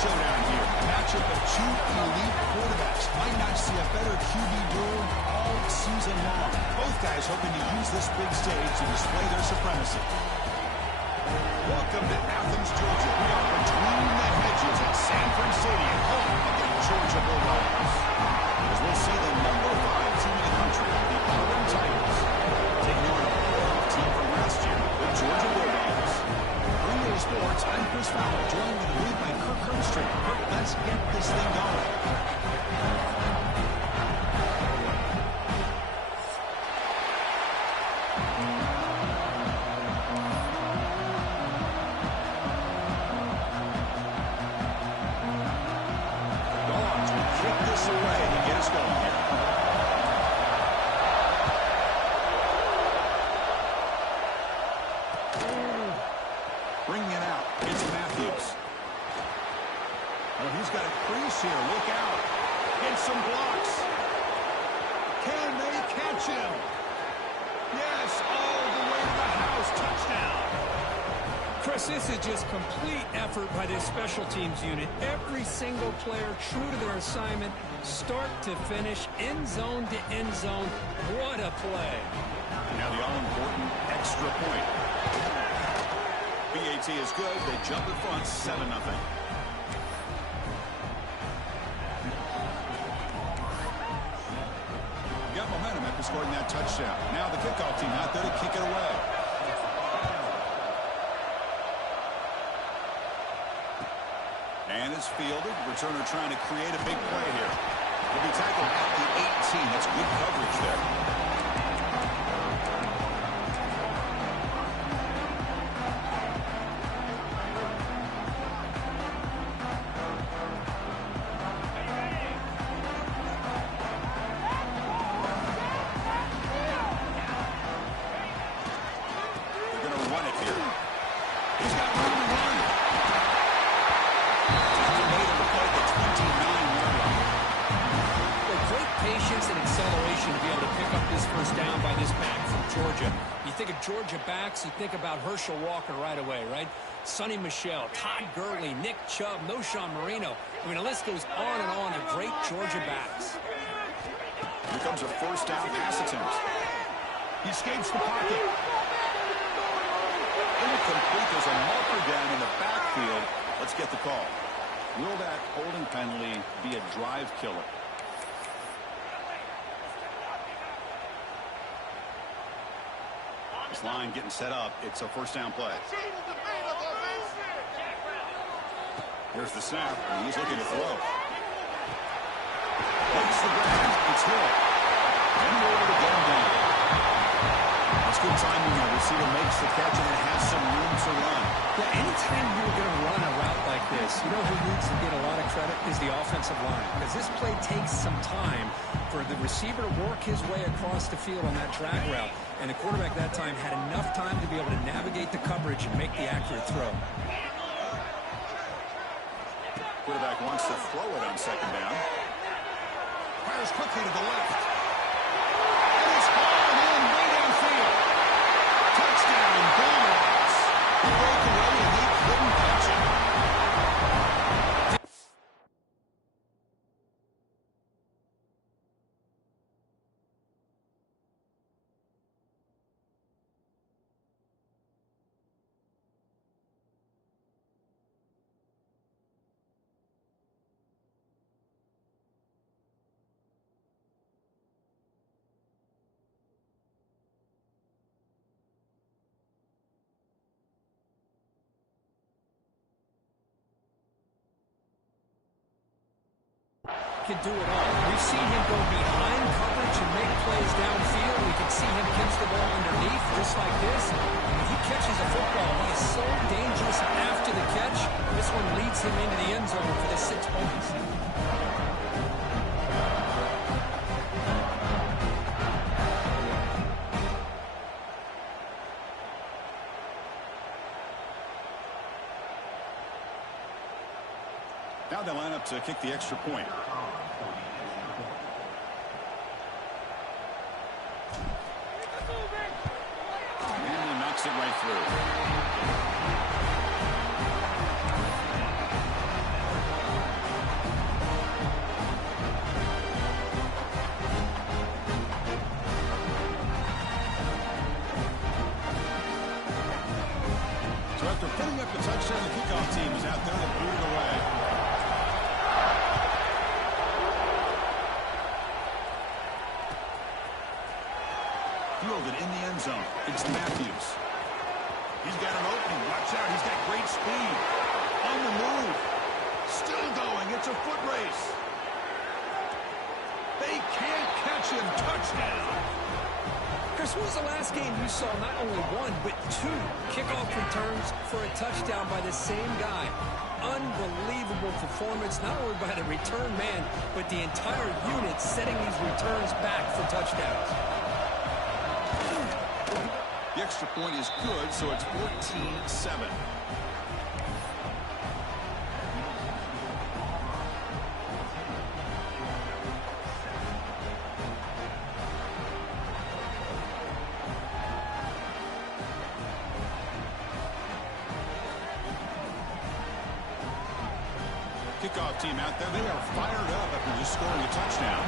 Showdown here. Matchup of two elite quarterbacks. Might not see a better QB duel all season long. Both guys hoping to use this big stage to display their supremacy. Welcome to Athens, Georgia. We are between the hedges at Sanford Stadium, home of the Georgia Bulldogs. As we'll see the #5 team in the country, the Auburn Tigers, taking on a playoff team from last year, the Georgia Bulldogs. Sports, I'm Chris Fowler, joined with the lead by Kirk Herbstreit. Kirk, let's get this thing going. The Dogs will kick this away to get us going here. Bringing it out, it's Matthews. Oh, he's got a crease here. Look out. Gets some blocks. Can they catch him? Yes, all the way to the house. Touchdown. Chris, this is just complete effort by this special teams unit. Every single player true to their assignment, start to finish, end zone to end zone. What a play. Now the all-important extra point. BAT is good. They jump in front, 7-0. Got momentum after scoring that touchdown. Now the kickoff team out there to kick it away. And it's fielded. Returner trying to create a big play here. He'll be tackled at the 18. That's good coverage there. Georgia backs, you think about Herschel Walker right away, right? Sonny Michel, Todd Gurley, Nick Chubb, Noshawn Marino. I mean, the list goes on and on of great Georgia backs. Here comes a first down pass attempt. He escapes the pocket. Incomplete. There's a marker down in the backfield. Let's get the call. Will that holding penalty be a drive killer? This line getting set up. It's a first down play. Here's the snap, and he's looking to throw. Takes the ground. It's Hill. And over to get him down. That's good timing. The receiver makes the catch and it has some room to run. Yeah, anytime you're going to run a route like this, you know who needs to get a lot of credit is the offensive line. Because this play takes some time for the receiver to work his way across the field on that drag route. And the quarterback that time had enough time to be able to navigate the coverage and make the accurate throw. Quarterback wants to throw it on second down. Fires quickly to the left. And it's hauled in way downfield. Touchdown, Bulldogs. He broke away and they couldn't catch him. Can do it all. We've seen him go behind coverage and make plays downfield. We can see him catch the ball underneath just like this. When he catches a football, he is so dangerous after the catch. This one leads him into the end zone for the 6 points. now they line up to kick the extra point. And he knocks it right through. So after putting up the touchdown, the kickoff team is out there to boot it away. Fielded in the end zone. It's Matthews. He's got an opening. Watch out. He's got great speed. On the move. Still going. It's a foot race. They can't catch him. Touchdown. Chris, when was the last game you saw not only one, but two kickoff returns for a touchdown by the same guy? Unbelievable performance, not only by the return man, but the entire unit setting these returns back for touchdowns. The extra point is good, so it's 14-7. Kickoff team out there, they are fired up after just scoring a touchdown.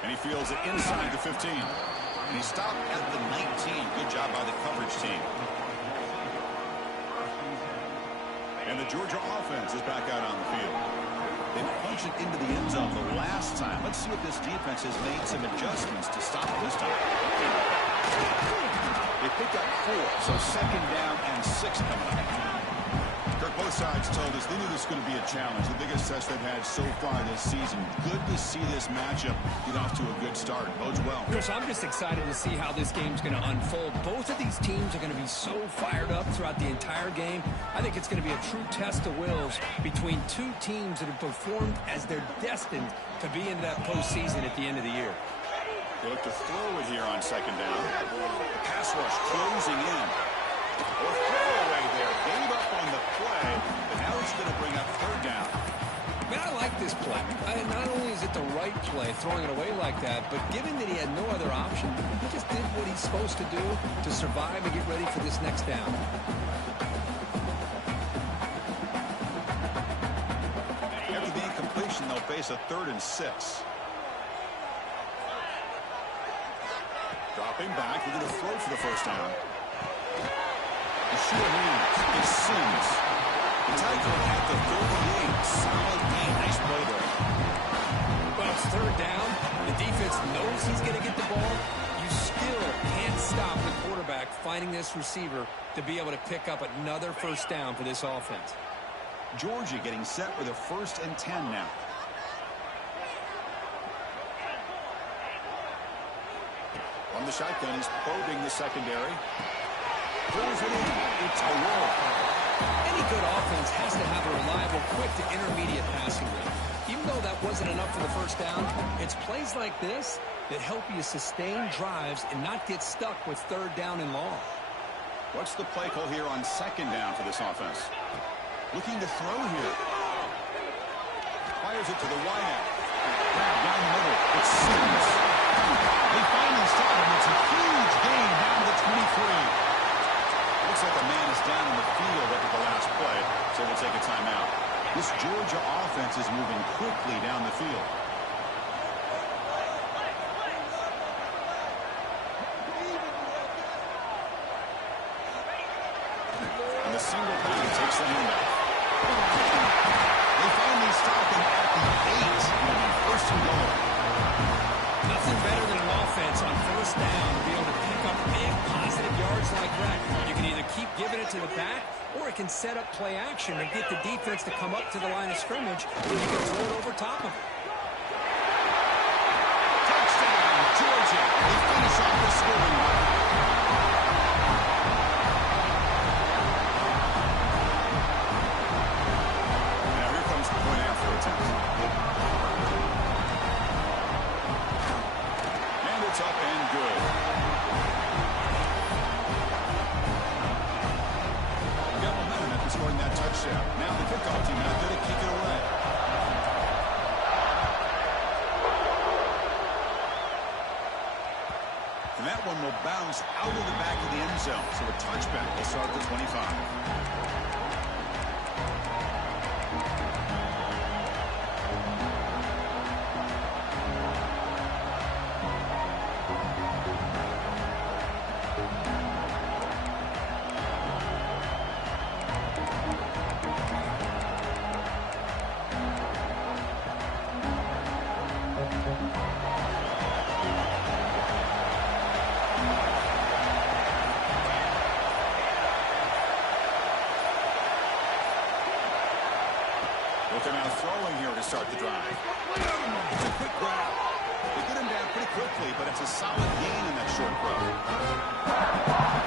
And he fields it inside the 15. And he stopped at the 19. Good job by the coverage team. And the Georgia offense is back out on the field. They punched it into the end zone the last time. Let's see if this defense has made some adjustments to stop it this time. They pick up 4, so second down and 6 coming up. Kirk, both sides told us they knew this was going to be a challenge, the biggest test they've had so far this season. Good to see this matchup get off to a good start. Bodes well. Chris, I'm just excited to see how this game's going to unfold. Both of these teams are going to be so fired up throughout the entire game. I think it's going to be a true test of wills between two teams that have performed as they're destined to be in that postseason at the end of the year. They look to throw it here on second down. The pass rush closing in. Or throwaway there. Gave up on the play, but now it's going to bring up third down. Man, I like this play. Not only is it the right play, throwing it away like that, but given that he had no other option, he just did what he's supposed to do to survive and get ready for this next down. After the incompletion, they'll face a 3rd and 6. Dropping back, we're going to throw for the first down. The short hands, it's Sims. The tackle at the 38. Solid game, nice play there. Well, it's third down. The defense knows he's going to get the ball. You still can't stop the quarterback finding this receiver to be able to pick up another first down for this offense. Georgia getting set with a 1st and 10 now. On the shotgun, he's probing the secondary. Throws it in. It's a roll. Any good offense has to have a reliable, quick to intermediate passing game. Even though that wasn't enough for the first down, it's plays like this that help you sustain drives and not get stuck with third down and long. What's the play call here on second down for this offense? Looking to throw here. Fires it to the wideout. Down the middle. It's Sims. They finally stop him. It's a huge gain down to 23. Looks like a man is down in the field after the last play, so we'll take a timeout. This Georgia offense is moving quickly down the field. And the single back takes the handoff. They finally stop him at the 8. It'll be 1st and goal. Nothing better than an offense on first down to be able to pick up big positive yards like that. You can either keep giving it to the back, or it can set up play action and get the defense to come up to the line of scrimmage, and you can throw it over top of it. Touchdown, Georgia. They finish off the scoring drive. Now here comes the point after attempt. And it's up and good. is out of the back of the end zone. So a touchback will start at the 25. They're now throwing here to start the drive. It's a quick grab. They get him down pretty quickly, but it's a solid gain in that short throw.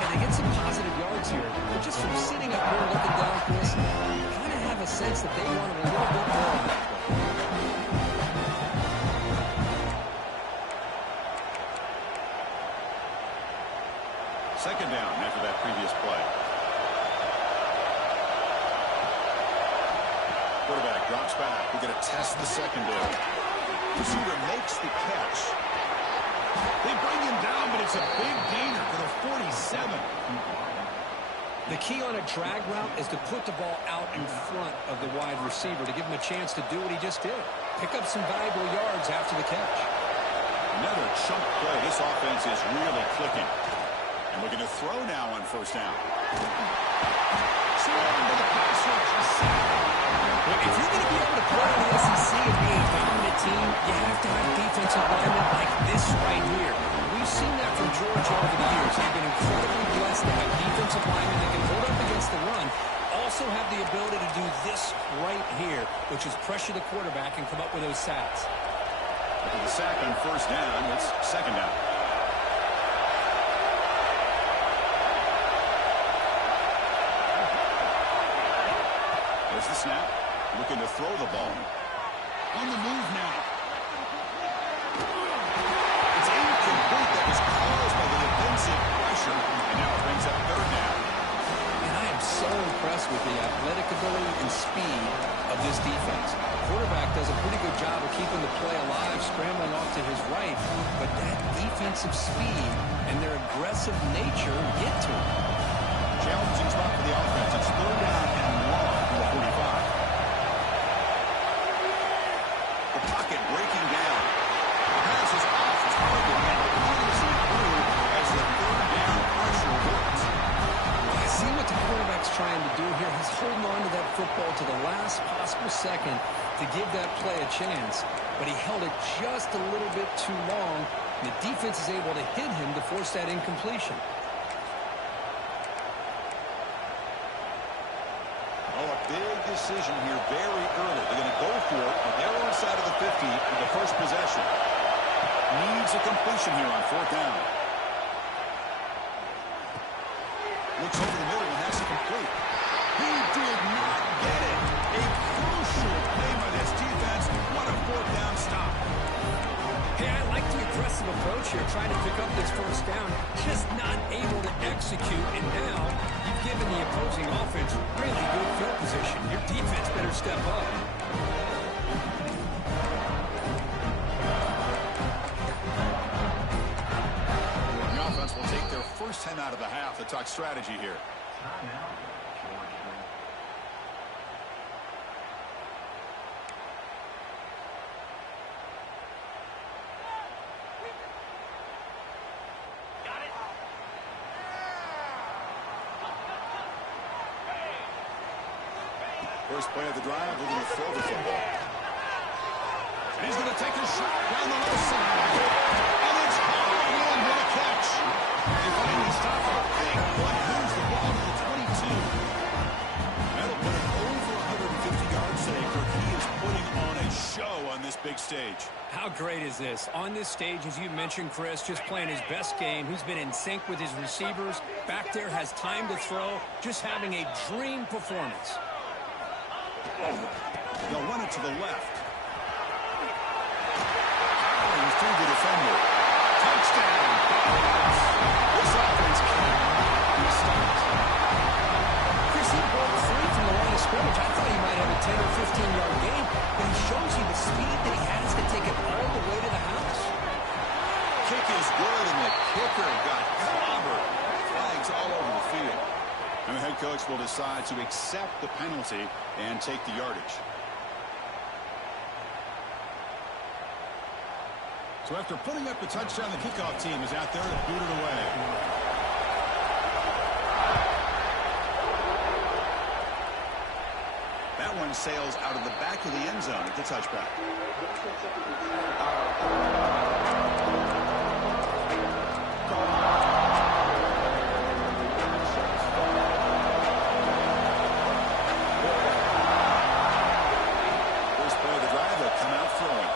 And they get some positive yards here. But just from sitting up here looking down, Chris, you kind of have a sense that they wanted a little bit more on that play. Second down after that previous play. Quarterback drops back. We're going to test the secondary. Receiver makes the catch. They bring him down, but it's a big gainer for the 47. The key on a drag route is to put the ball out in front of the wide receiver to give him a chance to do what he just did. Pick up some valuable yards after the catch. Another chunk play. This offense is really clicking. And we're going to throw now on first down. Surrounded by the pass rush. A sack. If you're going to be able to play in the SEC and be a dominant team, you have to have defensive linemen like this right here. We've seen that from Georgia over the years. They've been incredibly blessed to have defensive linemen that can hold up against the run, also have the ability to do this right here, which is pressure the quarterback and come up with those sacks. After the sack on first down, it's second down. There's the snap. Looking to throw the ball. On the move now. It's incomplete. That was caused by the defensive pressure. And now it brings up third down. And I am so impressed with the athletic ability and speed of this defense. The quarterback does a pretty good job of keeping the play alive, scrambling off to his right. But that defensive speed and their aggressive nature get to him. Challenging spot for the offense. It's third down and long for the 45. The pocket breaking down. The pass is off target and closing through as the third down pressure works. I see what the quarterback's trying to do here. He's holding on to that football to the last possible second to give that play a chance. But he held it just a little bit too long. And the defense is able to hit him to force that incompletion. Big decision here very early. They're going to go for it on their own side of the 50 with the first possession. Needs a completion here on fourth down. Looks over the middle and has to complete. He did not get it. A crucial play by this defense. What a fourth down stop. Hey, I like the aggressive approach here, trying to pick up this first down, just not able to execute, and now you've given the opposing offense really good field position. Your defense better step up. The offense will take their first 10 out of the half to talk strategy here. First play of the drive, we're going to throw the football. And he's going to take a shot down the left side. And it's hauled in for the catch. They finally stop a big one. Moves the ball to the 22. That'll put him over 150 yards today, for he is putting on a show on this big stage. How great is this? On this stage, as you mentioned, Chris, just playing his best game. He's been in sync with his receivers. Back there, has time to throw. Just having a dream performance. They'll run it to the left. Powering through the defender. Touchdown. This offense cannot be stopped. Chris, he broke free from the line of scrimmage. I thought he might have a 10 or 15-yard gain, but he shows you the speed that he has to take it all the way to the house. Kick is good, and the kicker got clobbered head coach will decide to accept the penalty and take the yardage. So after putting up the touchdown, the kickoff team is out there to boot it away. That one sails out of the back of the end zone at the touchback. First play of the drive, they'll come out throwing.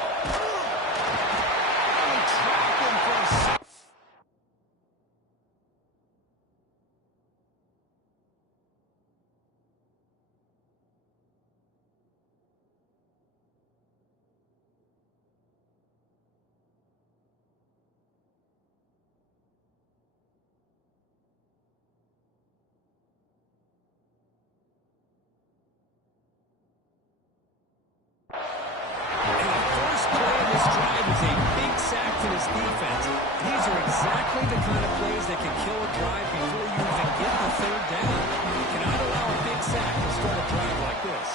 Defense. These are exactly the kind of plays that can kill a drive before you even get the third down. You cannot allow a big sack to start a drive like this.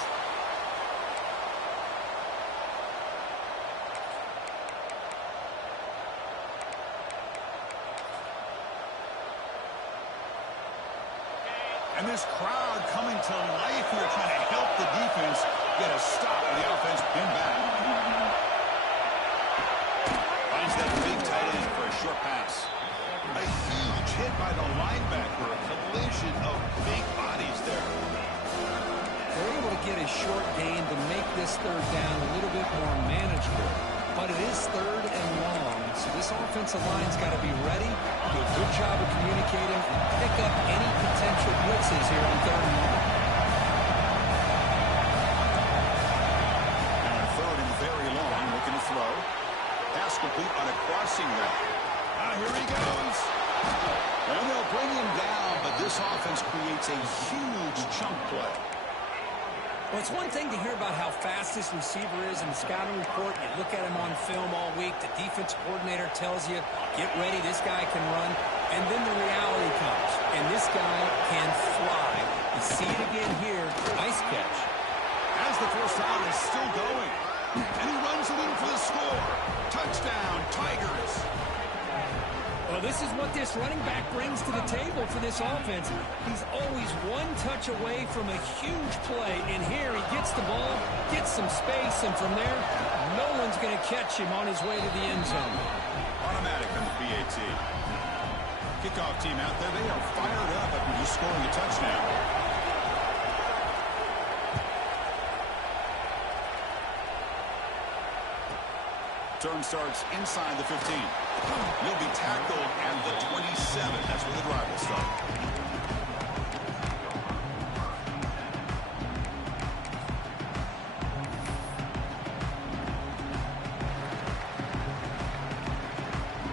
And this crowd coming to life here, trying to help the defense get a stop with the offense pinned back. That big tight end for a short pass. A huge hit by the linebacker. A collision of big bodies there. They're able to get a short gain to make this third down a little bit more manageable. But it is third and long, so this offensive line's got to be ready, do a good job of communicating, and pick up any potential blitzes here on third and long. And third and very long, looking to throw. Pass complete on a crossing route. Here he goes. And they'll bring him down, but this offense creates a huge chunk play. Well, it's one thing to hear about how fast this receiver is in the scouting report. You look at him on film all week. The defense coordinator tells you, get ready, this guy can run. And then the reality comes, and this guy can fly. You see it again here. Nice catch. As the first down is still going. And he runs it in for the score. Touchdown, Tigers. Well, this is what this running back brings to the table for this offense. He's always one touch away from a huge play. And here he gets the ball, gets some space, and from there, no one's going to catch him on his way to the end zone. Automatic on the PAT. Kickoff team out there, they are fired up after just scoring a touchdown. Turn starts inside the 15. He'll be tackled at the 27. That's where the drive will start.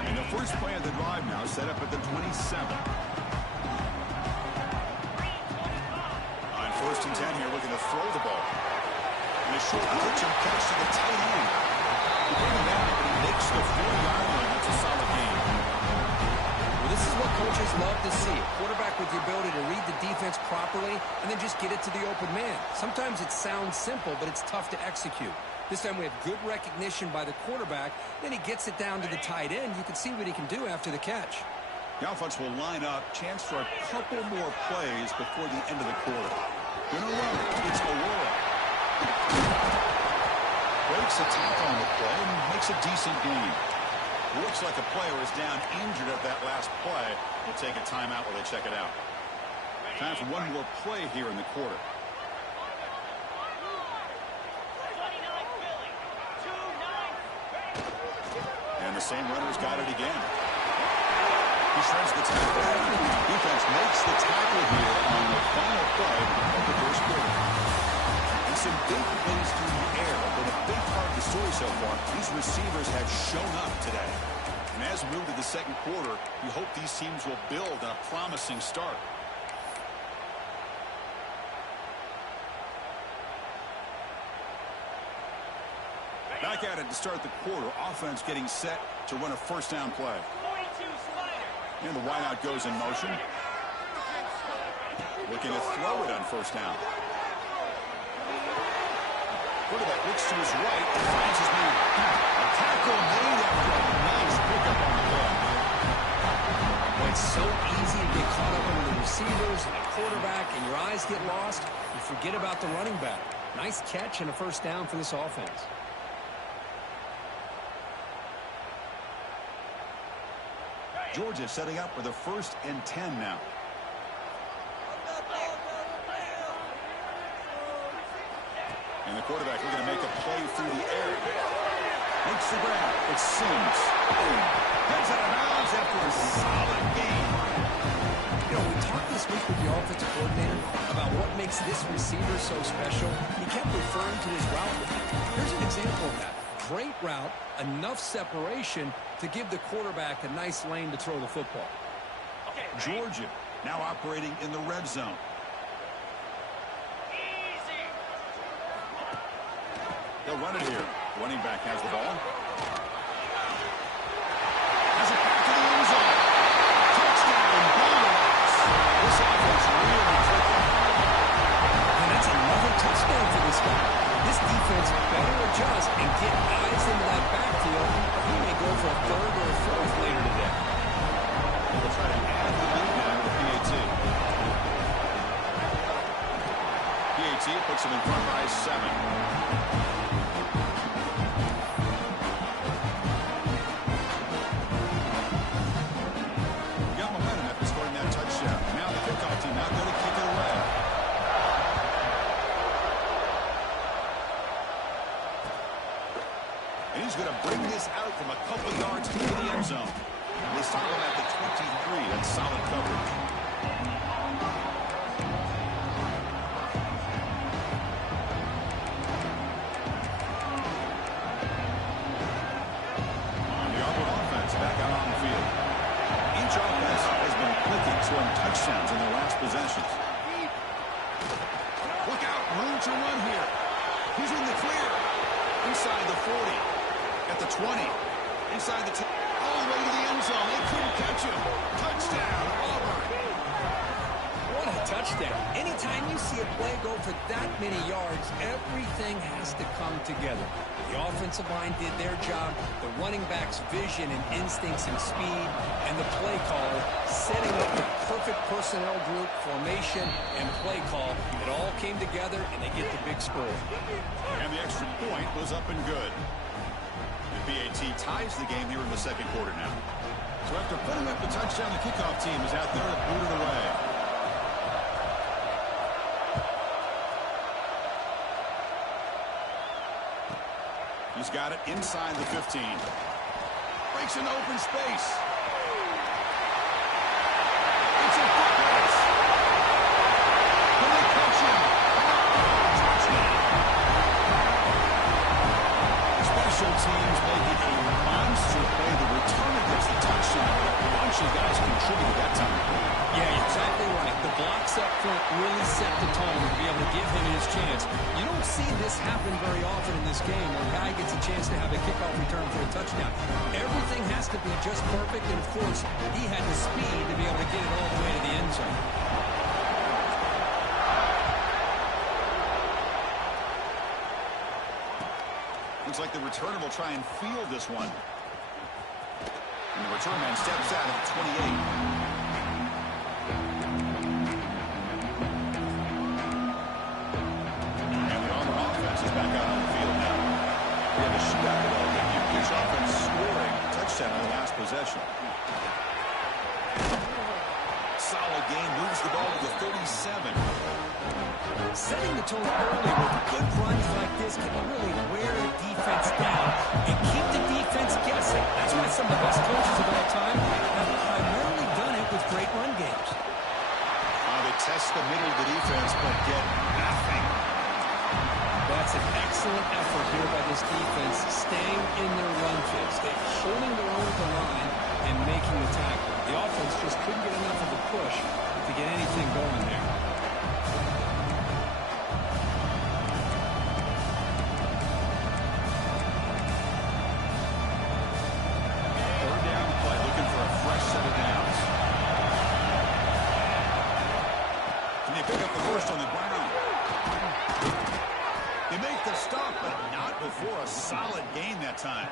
And the first play of the drive now set up at the 27. On first and 10 here, looking to throw the ball. And a short pitch and catch to the tight end. He bring him down, but he makes the 4-yard line. That's a solid game. Well, this is what coaches love to see. A quarterback with the ability to read the defense properly and then just get it to the open man. Sometimes it sounds simple, but it's tough to execute. This time we have good recognition by the quarterback. Then he gets it down to the tight end. You can see what he can do after the catch. The offense will line up. Chance for a couple more plays before the end of the quarter. Gonna run it. It's Aurora. Breaks a tackle on the play and makes a decent gain. Looks like a player is down injured at that last play. We'll take a timeout while they check it out. Time for one more play here in the quarter. And the same runner's got it again. He shreds the tackle. Defense makes the tackle here on the final play of the first quarter. And some big plays through the air have been a big part of the story so far. These receivers have shown up today. And as we move to the second quarter, we hope these teams will build on a promising start. Back at it to start the quarter. Offense getting set to run a first down play. And the wideout goes in motion. Looking to throw it on first down. Quarterback looks to his right and finds his man. A tackle made after a nice pickup on the play. It's so easy to get caught up under the receivers and the quarterback, and your eyes get lost. You forget about the running back. Nice catch and a first down for this offense. Georgia setting up for the 1st and 10 now. And the quarterback looking to make a play through the air. Makes the grab. It's Sims. Heads out of bounds after a solid game. You know, we talked this week with the offensive coordinator about what makes this receiver so special. He kept referring to his route. Here's an example of that. Great route, enough separation to give the quarterback a nice lane to throw the football. Georgia now operating in the red zone. They'll run it here. Running back has the ball. Has it back to the end zone. Touchdown, Bulldogs. This offense really clicking. And that's another touchdown for this guy. This defense better adjust and get eyes into that backfield. He may go for a 3rd or a 4th later today. They'll try to add the lead now to PAT. PAT puts him in front by 7. He's going to bring this out from a couple yards into the end zone. They stop him at the 23. That's solid coverage. And the Auburn offense back out on the field. Each offense has been clicking, scoring touchdowns in their last possessions. Look out, room to run here. He's in the clear. Inside the 40. At the 20, inside the 10, all the way to the end zone. They couldn't catch him. Touchdown, Auburn. What a touchdown. Anytime you see a play go for that many yards, everything has to come together. The offensive line did their job, the running back's vision and instincts and speed, and the play caller setting up the perfect personnel group, formation, and play call. It all came together, and they get the big score. And the extra point was up and good. PAT ties the game here in the 2nd quarter now. So after putting up the touchdown, the kickoff team is out there to boot it away. He's got it inside the 15. Breaks into open space. It's a quick race. Can they catch him? Special teams making a monster play. The return against the touchdown. A bunch of guys contributed that time. Yeah, exactly right. The blocks up front really set the tone to be able to give him his chance. You don't see this happen very often in this game where a guy gets a chance to have a kickoff return for a touchdown. Everything has to be just perfect, and of course, he had the speed to be able to get it all the way to the end zone. Looks like the returner will try and field this one. And the return man steps out at 28. And the Auburn offense is back out on the field now. We have a shootout developing. Each offense scoring a touchdown on the last possession. Solid game, moves the ball to the 37. Setting the tone early with good runs like this can really wear the defense down and keep the defense guessing. That's why some of the best coaches of all time have primarily done it with great run games. They test the middle of the defense, but get nothing. That's an excellent effort here by this defense, staying in their run fix. They're holding their own at the line and making the tackle. The offense just couldn't get enough of a push to get anything going there. on the ground. They make the stop, but not before a solid gain that time.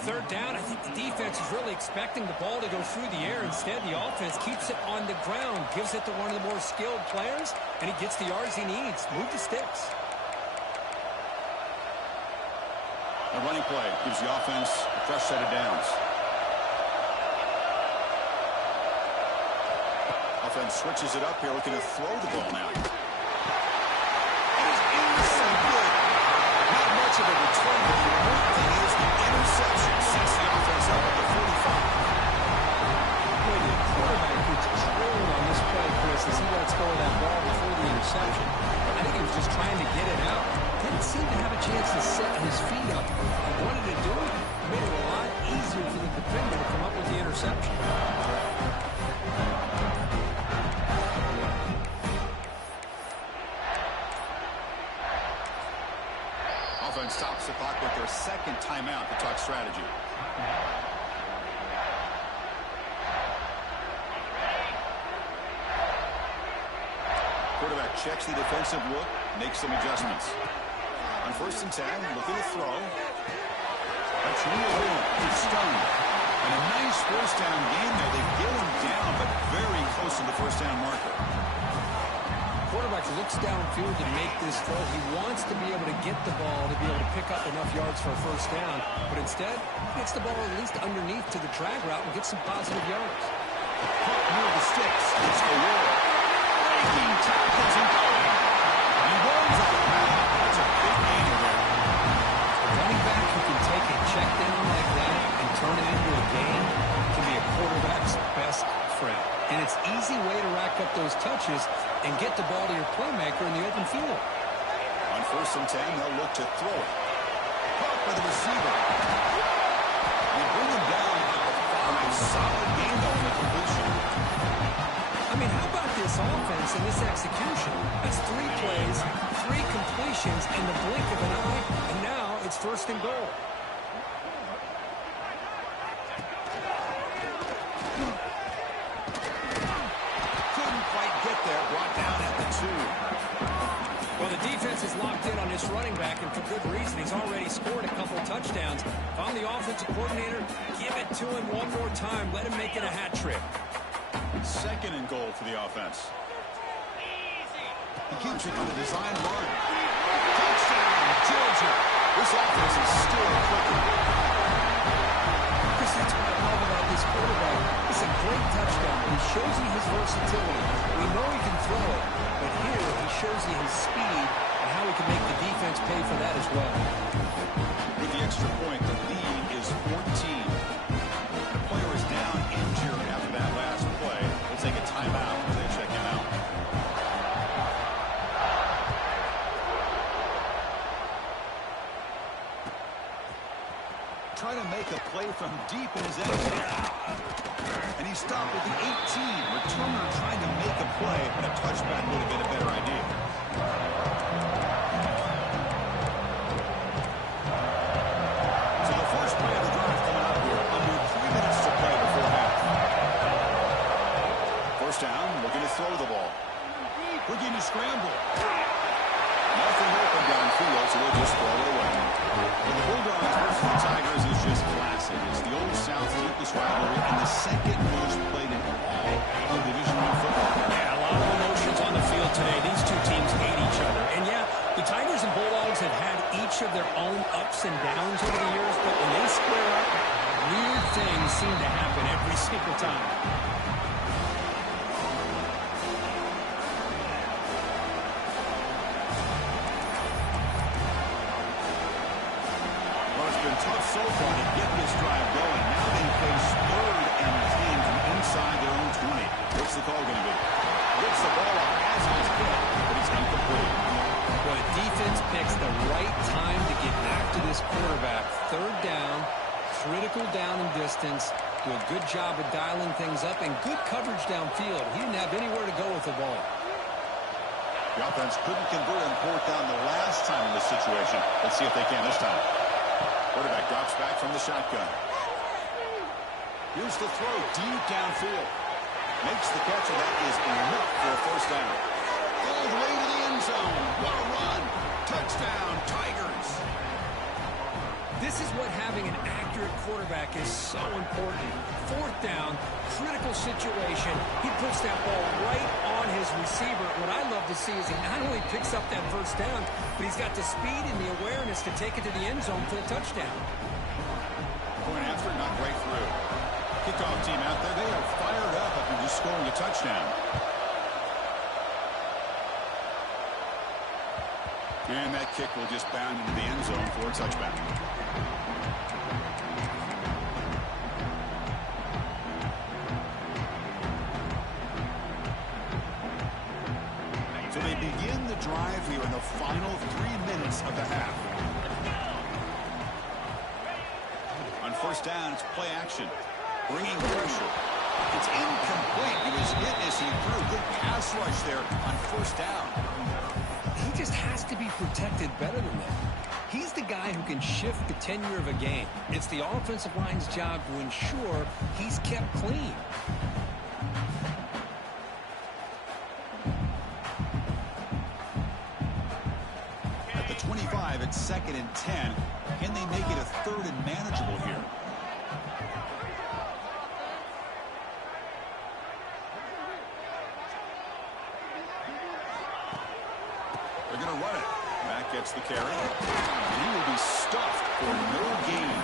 Third down, I think the defense is really expecting the ball to go through the air. Instead, the offense keeps it on the ground, gives it to one of the more skilled players, and he gets the yards he needs. Move the sticks. A running play gives the offense a fresh set of downs. Offense switches it up here, looking to throw the ball now. It is in so good. Not much of a return, but the important thing is the interception sets the offense up at the 45. Boy, the quarterback gets drilled on this play, Chris, as he lets go of that ball before the interception. I think he was just trying to get it out. Didn't seem to have a chance to set his feet up. He wanted to do it. It made it a lot easier for the defender to come up with the interception. Offense stops the clock with their second timeout to talk strategy. Quarterback checks the defensive look, makes some adjustments. On 1st and 10, looking to throw. That's real room. He's stunned. And a nice first down game there. They get him down, but very close to the first down marker. Quarterback looks downfield to make this throw. He wants to be able to get the ball to be able to pick up enough yards for a first down. But instead, he gets the ball at least underneath to the drag route and gets some positive yards. Pump near the sticks. It's a roll. Breaking tackles and going. He runs out of bounds. That's a big gain there. A running back who can take a check down like that and turn it into a gain can be a quarterback's best friend. And it's an easy way to rack up those touches and get the ball to your playmaker in the open field. On 1st and 10, they'll look to throw it. Caught by the receiver. They bring him down at the 5. Solid game, though, in the completion. I mean, how about this offense and this execution? That's 3 plays, 3 completions in the blink of an eye, and now it's 1st and goal. Brought down at the 2. Well, the defense is locked in on this running back, and for good reason. He's already scored a couple touchdowns. If I'm the offensive coordinator, give it to him one more time. Let him make it a hat trick. 2nd and goal for the offense. He keeps it on the design run. Touchdown, Georgia. This offense is still clicking. That's what I love about this quarterback. It's a great touchdown. He shows you his versatility. We know he can throw it, but here he shows you his speed and how he can make the defense pay for that as well. With the extra point, the lead is 14. The player is down injured after that last play. We'll take a timeout when they check him out. Trying to make a play from deep in his end zone. And he stopped at the 18. Returner trying to make a play, but a touchback would have been a better idea. So the first play of the drive coming up here. Under 3 minutes to play before half. First down, looking to throw the ball. Looking to scramble. Nothing open downfield, so they'll just throw it away. And the Bulldogs versus the Tigers is just classic. It's the Old South's deepest rivalry and the 2nd most played in all of Division I football. Yeah, a lot of emotions on the field today. These two teams hate each other. And yeah, the Tigers and Bulldogs have had each of their own ups and downs over the years, but when they square up, weird things seem to happen every single time. Tough so far to get this drive going. Now they face 3rd and 10 from inside their own 20. What's the call going to be? Gets the ball up as he's hit, but it's incomplete. Well, the defense picks the right time to get after this quarterback. 3rd down, critical down and distance. Do a good job of dialing things up and good coverage downfield. He didn't have anywhere to go with the ball. The offense couldn't convert on 4th down the last time in this situation. Let's see if they can this time. Quarterback drops back from the shotgun. Here's the throw deep downfield. Makes the catch, and that is enough for a first down. all the way to the end zone. What a run. Touchdown, Tigers. This is what having an accurate quarterback is so important. Fourth down, critical situation. He puts that ball right on his receiver. What I love to see is he not only picks up that first down, but he's got the speed and the awareness to take it to the end zone for the touchdown. Point after, not right through. Kickoff team out there, they are fired up after just scoring a touchdown. And that kick will just bound into the end zone for a touchback. So they begin the drive here in the final 3 minutes of the half. On first down, it's play action. Bringing pressure. It's incomplete. It was hit as he threw. Good pass rush there on first down. He just has to be protected better than that. He's the guy who can shift the tenure of a game. It's the offensive line's job to ensure he's kept clean. At the 25, it's 2nd and 10. Can they make it a 3rd and manageable here? They're going to run it. Matt gets the carry. And he will be stuffed for no gain.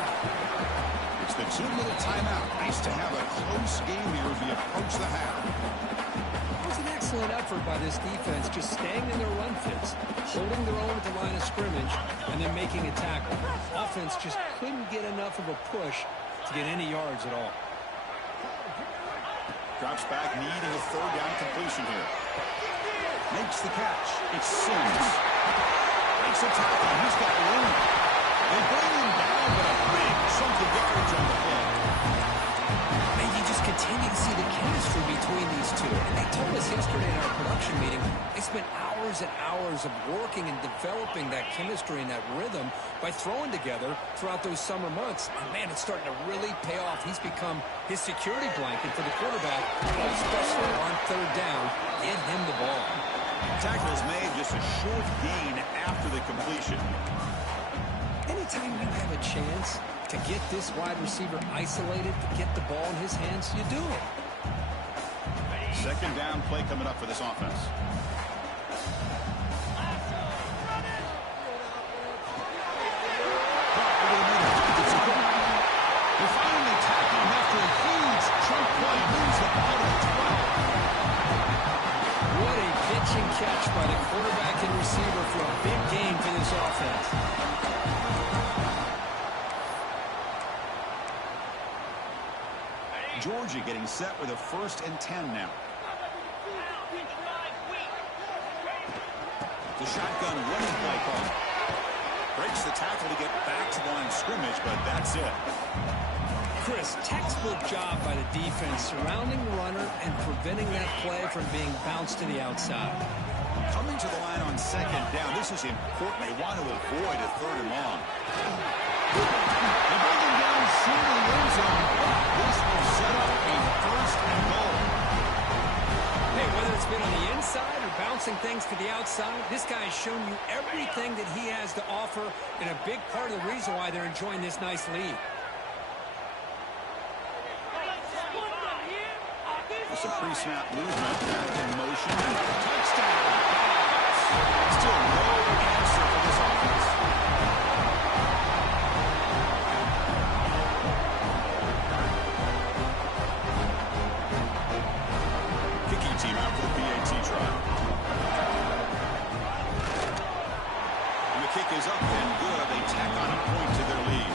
It's the 2-minute timeout. Nice to have a close game here as we approach the half. It was an excellent effort by this defense, just staying in their run fits, holding their own at the line of scrimmage, and then making a tackle. Offense just couldn't get enough of a push to get any yards at all. Drops back, needing a 3rd down completion here. Makes the catch. It's Sims. Makes a tackle. He's got room. They bring him down, but a big chunk of yards on the play. And you just continue to see the chemistry between these two. And they told us yesterday in our production meeting, they spent hours and hours of working and developing that chemistry and that rhythm by throwing together throughout those summer months. And, man, it's starting to really pay off. He's become his security blanket for the quarterback, especially on 3rd down. Get him the ball. Tackle's made, just a short gain after the completion. Anytime you have a chance to get this wide receiver isolated, to get the ball in his hands, you do it. 2nd down play coming up for this offense. They finally tackle him after a huge chunk play. Moves the ball to the 12. What a pitch and catch by the quarterback and receiver for a big game for this offense. Georgia getting set with a 1st and 10 now. The shotgun running play call. Breaks the tackle to get back to the line of scrimmage, but that's it. Chris, textbook job by the defense surrounding the runner and preventing that play from being bounced to the outside. Coming to the line on 2nd down, this is important. They want to avoid a 3rd and long. They bring him down short of the end zone. This will set up a 1st and goal. Hey, whether it's been on the inside or bouncing things to the outside, this guy has shown you everything that he has to offer and a big part of the reason why they're enjoying this nice lead. Some pre-snap movement, back in motion, touchdown. Still no answer for this offense. Kicking team out for the PAT try. And the kick is up and good. They tack on a point to their lead.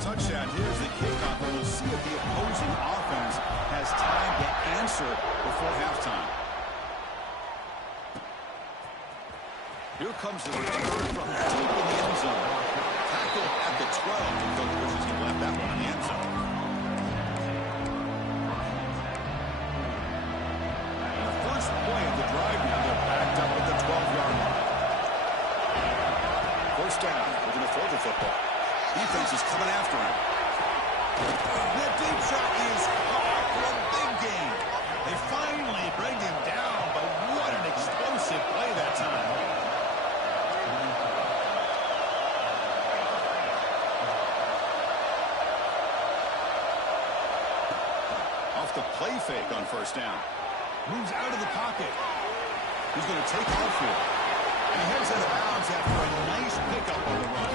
Touchdown. Here's the kickoff, and we'll see if the opposing offense has time to answer before halftime. Here comes the return from deep in the end zone. Tackle at the 12. The coach wishes he left that one in the end zone. The first play of the drive now, they're backed up with First down. We're going to throw the football. Defense is coming after him. That deep shot is caught for a big gain. They finally bring him down, but what an explosive play that time. Off the play fake on first down. Moves out of the pocket. He's going to take off here. And he heads out of bounds after a nice pickup on the run.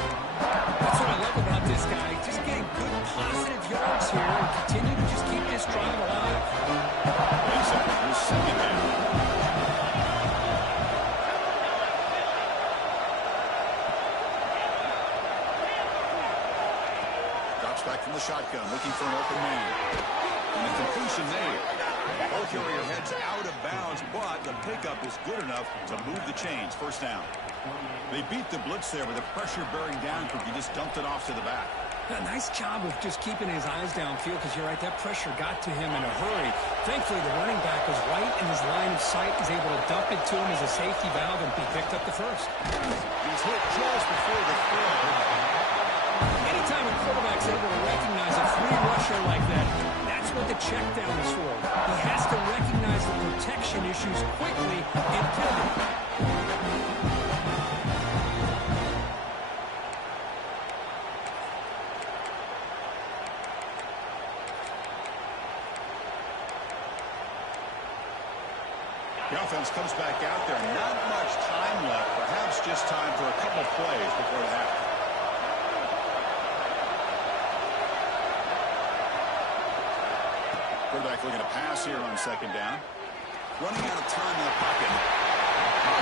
That's what I love about this guy. Just getting good positive yards here and continue to just keep this drive alive. He's second down. Drops back from the shotgun, looking for an open man. And the completion made. Ball carrier heads out of bounds, but the pickup is good enough to move the chains. First down. They beat the blitz there with the pressure bearing down because he just dumped it off to the back. A nice job of just keeping his eyes downfield because you're right, that pressure got to him in a hurry. Thankfully, the running back was right in his line of sight. He's able to dump it to him as a safety valve, and he picked up the first. He's hit just before the throw. Anytime a quarterback's able to recognize a free rusher like that, that's what the check down is for. He has to recognize the protection issues quickly and pivot. The offense comes back out there. Not much time left. Perhaps just time for a couple plays before the half. Quarterback looking to pass here on second down. Running out of time in the pocket.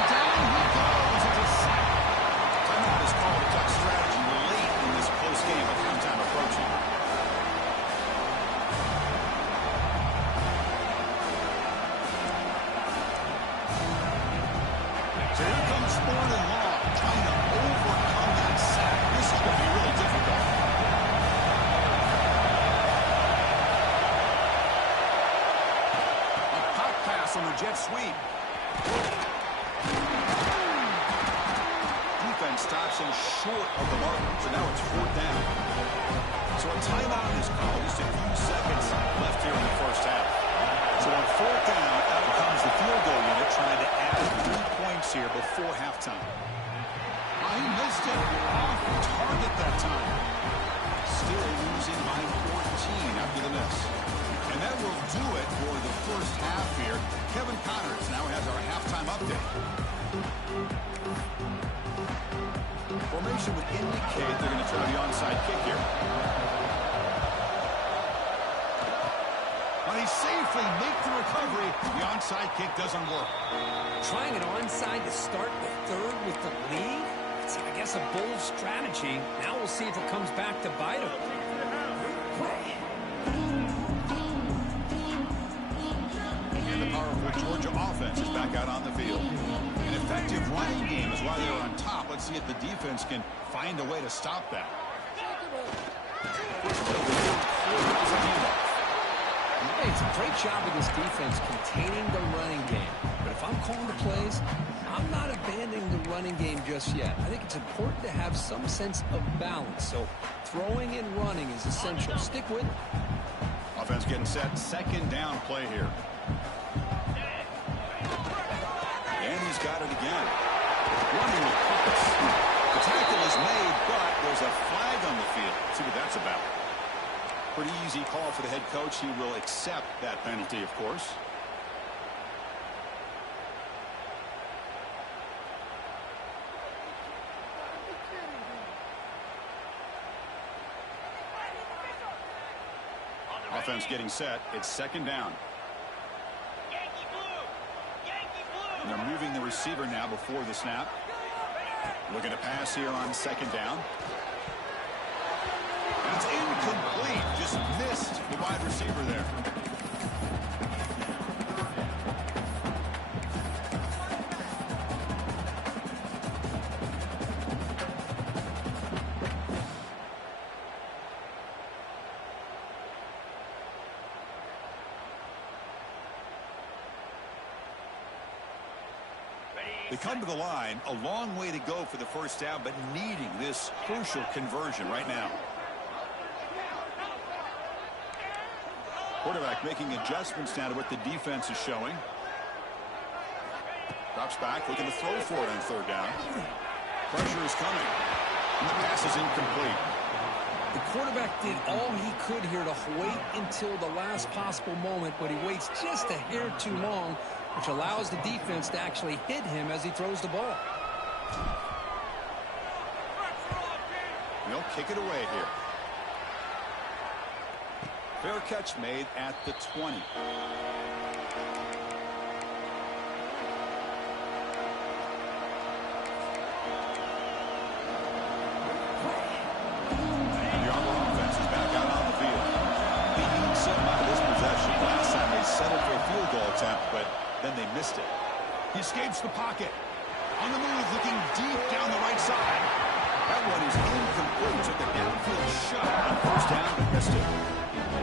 Down he goes. It's a sack. Timeout is called to talk strategy late in this close game with halftime approaching. So here comes Thorne and Long trying to overcome that sack. This is going to be really difficult. A pop pass on the jet sweep. Defense stops him short of the mark, so now it's fourth down. So a timeout is called. Just a few seconds left here in the first half. So on fourth down, out comes the field goal unit trying to add 3 points here before halftime. Oh, he missed it. Off target that time. Still losing by 14 after the miss. And that will do it for the first half here. Kevin Connors now has our halftime update. Formation would indicate they're going to try the onside kick here. When he safely makes the recovery, the onside kick doesn't work. Trying an onside to start the third with the lead? It's, I guess, a bold strategy. Now we'll see if it comes back to bite him. And the powerful Georgia offense is back out on the field. An effective running game is why they're on top. Let's see if the defense can find a way to stop that. Hey, it's a great job of this defense containing the running game. But if I'm calling the plays, I'm not abandoning the running game just yet. I think it's important to have some sense of balance. So throwing and running is essential. Stick with it. Offense getting set. Second down play here. And he's got it again. Running with purpose. The tackle is made, but there's a flag on the field. Let's see what that's about. Pretty easy call for the head coach. He will accept that penalty, of course. Offense getting set. It's second down. And they're moving the receiver now before the snap. Looking to pass here on second down. It's incomplete. Just missed the wide receiver there. Ready. They come to the line, a long way to go for the first down, but needing this crucial conversion right now. Quarterback making adjustments now to what the defense is showing. Drops back, looking to throw for it on third down. Pressure is coming, and the pass is incomplete. The quarterback did all he could here to wait until the last possible moment, but he waits just a hair too long, which allows the defense to actually hit him as he throws the ball. They'll kick it away here. Fair catch made at the 20. And the Auburn offense is back out on the field. They need something out of this possession. Last time they settled for a field goal attempt, but then they missed it. He escapes the pocket. On the move, looking deep down the right side. That one is incomplete. Took a downfield shot on first down, but missed it.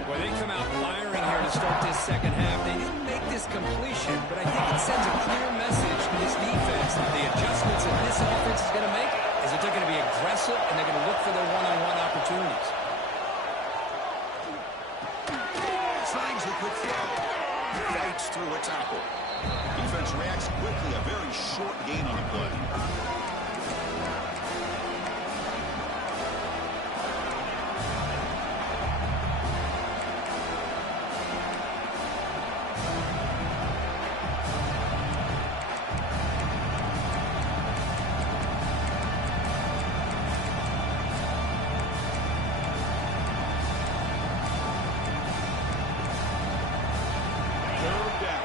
Well, they come out firing here to start this second half. They didn't make this completion, but I think it sends a clear message to this defense that the adjustments that this offense is going to make is that they're going to be aggressive and they're going to look for their one-on-one opportunities. Slangs a quick throw. Fights through a tackle. Defense reacts quickly. A very short gain on the play.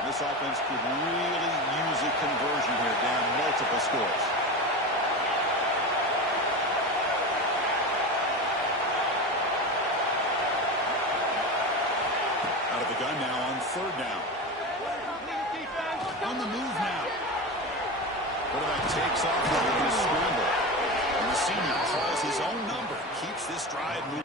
This offense could really use a conversion here, down multiple scores. Out of the gun now on third down. On the move now. Quarterback takes off, making a scramble. And the senior calls his own number, keeps this drive moving.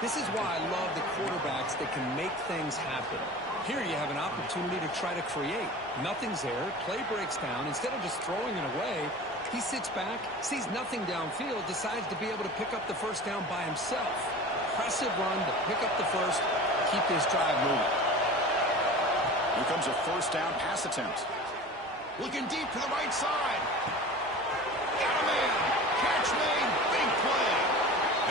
This is why I love the quarterbacks that can make things happen. Here you have an opportunity to try to create. Nothing's there. Play breaks down. Instead of just throwing it away, he sits back, sees nothing downfield, decides to be able to pick up the first down by himself. Impressive run to pick up the first, keep this drive moving. Here comes a first down pass attempt. Looking deep to the right side. Got a man. Catch made. Big play.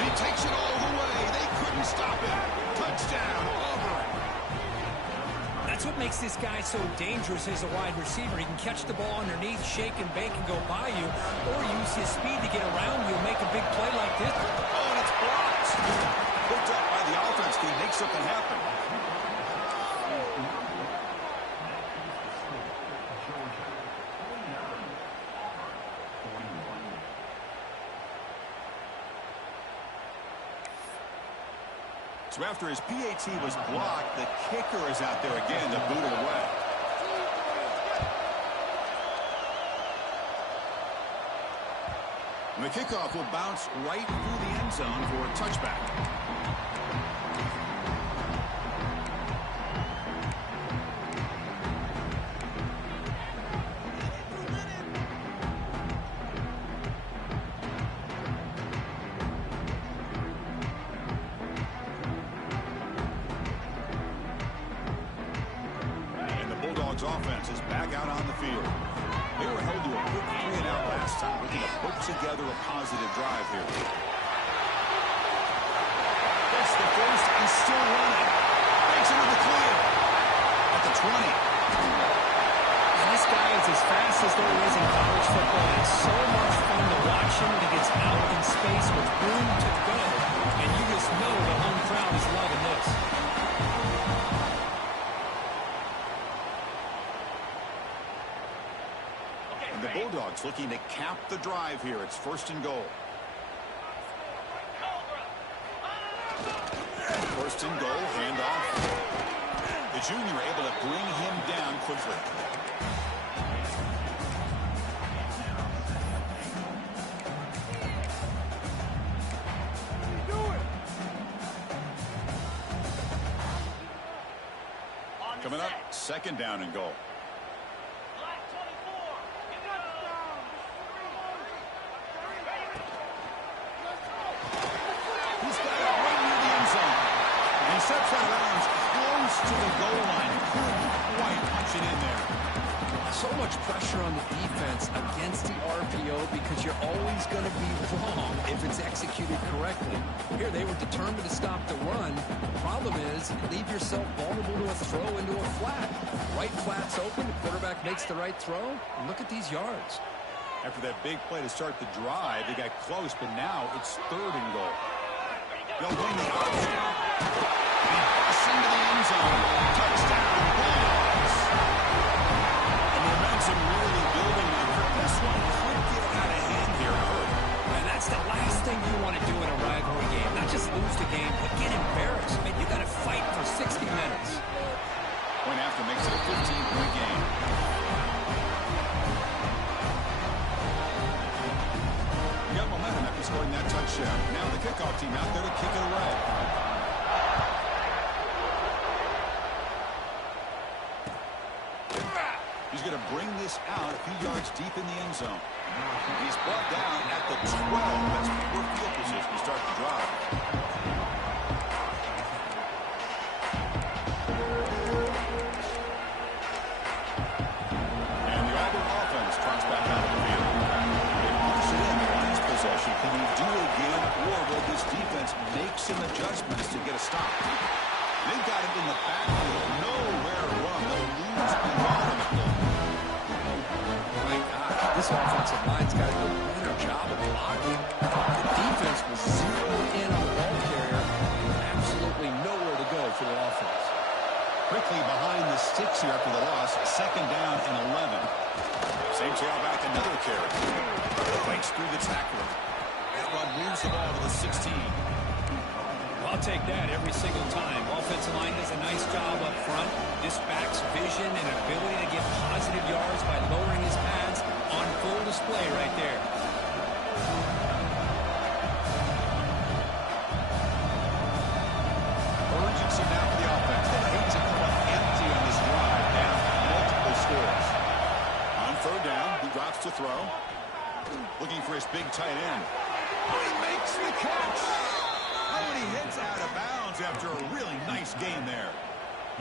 And he takes it all the way. They couldn't stop him. Touchdown, Auburn. That's what makes this guy so dangerous as a wide receiver. He can catch the ball underneath, shake and bake and go by you, or use his speed to get around you and make a big play like this. Oh, and it's blocked. Picked up by the offense. Can he make something happen? So after his PAT was blocked, the kicker is out there again to boot it away. And the kickoff will bounce right through the end zone for a touchback. Offense is back out on the field. They were held to a quick 3-and-out last time, looking to put together a positive drive here. That's the first. He's still running. Makes it to the clear. At the 20. And this guy is as fast as there is in college football. It's so much fun to watch him when he gets out in space with room to go. And you just know the home crowd is loving this. The Bulldogs looking to cap the drive here. It's first and goal. First and goal, handoff. The junior able to bring him down quickly. Coming up, second down and goal. He's got it right near the end zone. And he steps out of bounds close to the goal line. Couldn't quite punch it in there. So much pressure on the defense against the RPO because you're always going to be wrong if it's executed correctly. Here, they were determined to stop the run. Problem is, you leave yourself vulnerable to a throw into a flat. Right flat's open, the quarterback makes the right throw, and look at these yards. After that big play to start the drive, they got close, but now it's third and goal. They'll win the option. And he busts into the end zone. Touchdown, Bulldogs. And the momentum really building on her. This one could get out of hand here early. And that's the last thing you want to do in a rivalry game. Not just lose the game, but get embarrassed. I mean, you got to fight for 60 minutes. Point after makes it a 15-point game. You got momentum after scoring that touchdown. Now the kickoff team out there to kick it away. He's going to bring this out a few yards deep in the end zone. He's brought down at the 12. That's poor field position to start the drive. And the Auburn offense trots back out of the field. They marched it in the last possession. Can he do it again, or will this defense make some adjustments to get a stop? They've got him in the backfield. Nowhere to run. They'll lose the bottom. My God, this offensive line's got to do a better job of blocking. The defense was zeroed in on the ball carrier and absolutely nowhere to go for the offense. Quickly behind the sticks here after the loss. Second down and 11. Same tailback, another carry. Breaks through the tackler. That one moves the ball to the 16. I'll take that every single time. Offensive line does a nice job up front. This back's vision and ability to get positive yards by lowering his pads on full display right there. Urgency now for the offense. They hate to come up empty on this drive, down multiple scores. On third down, he drops to throw. Looking for his big tight end. Oh, he makes the catch. Oh, and he hits out of bounds after a really nice game there.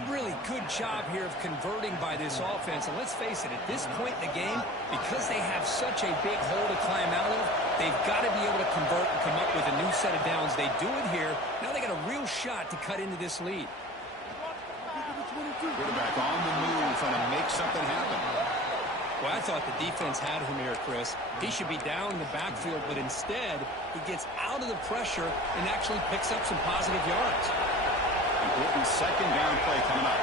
Really good job here of converting by this offense. And let's face it, at this point in the game, because they have such a big hole to climb out of, they've got to be able to convert and come up with a new set of downs. They do it here. Now they got a real shot to cut into this lead. Quarterback on the move, trying to make something happen. Well, I thought the defense had him here, Chris. He should be down in the backfield, but instead, he gets out of the pressure and actually picks up some positive yards. Important second down play coming up.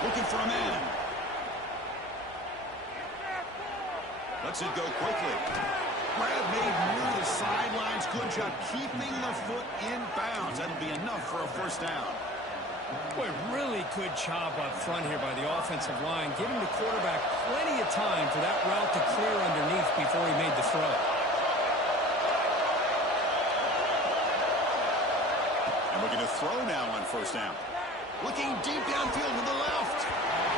Looking for a man. Lets it go quickly. Grab made near the sidelines. Good job keeping the foot in bounds. That'll be enough for a first down. Boy, really good job up front here by the offensive line, giving the quarterback plenty of time for that route to clear underneath before he made the throw. And we're going to throw now on first down. Looking deep downfield to the left.